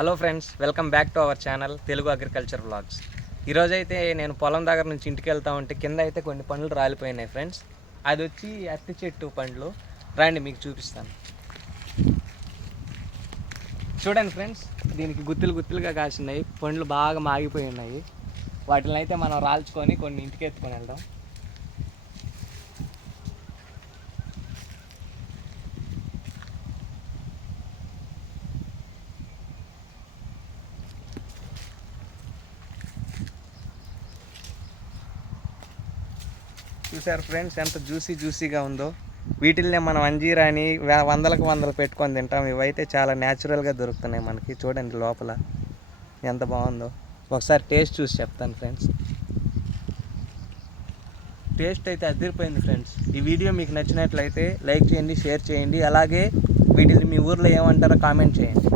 Hello friends, welcome back to our channel Telugu agriculture vlogs. ఈరోజైతే నేను పొలం దగ్గర నుంచి ఇంటికి వెళ్తా ఉంటే కింద అయితే కొన్ని పండ్లు రాలిపోయినాయి ఫ్రెండ్స్. అది వచ్చి అరటి చెట్టు పండ్లు. రండి మీకు చూపిస్తాను. చూడండి ఫ్రెండ్స్, దీనికి గుత్తులు గుత్తులుగా కాసినాయి, పండ్లు బాగా మాగిపోయి ఉన్నాయి. వాటిని అయితే మనం రాల్చుకొని కొన్ని ఇంటికి ఎత్తుకొని వెళ్దాం. చూసారు ఫ్రెండ్స్, ఎంత జ్యూసీగా ఉందో. వీటిల్నే మనం అంజీరాని వందలు పెట్టుకొని తింటాం. ఇవైతే చాలా న్యాచురల్గా దొరుకుతున్నాయి మనకి. చూడండి లోపల ఎంత బాగుందో. ఒకసారి టేస్ట్ చూసి చెప్తాను ఫ్రెండ్స్. టేస్ట్ అయితే అదిరిపోయింది ఫ్రెండ్స్. ఈ వీడియో మీకు నచ్చినట్లయితే లైక్ చేయండి, షేర్ చేయండి. అలాగే వీటిని మీ ఊర్లో ఏమంటారో కామెంట్ చేయండి.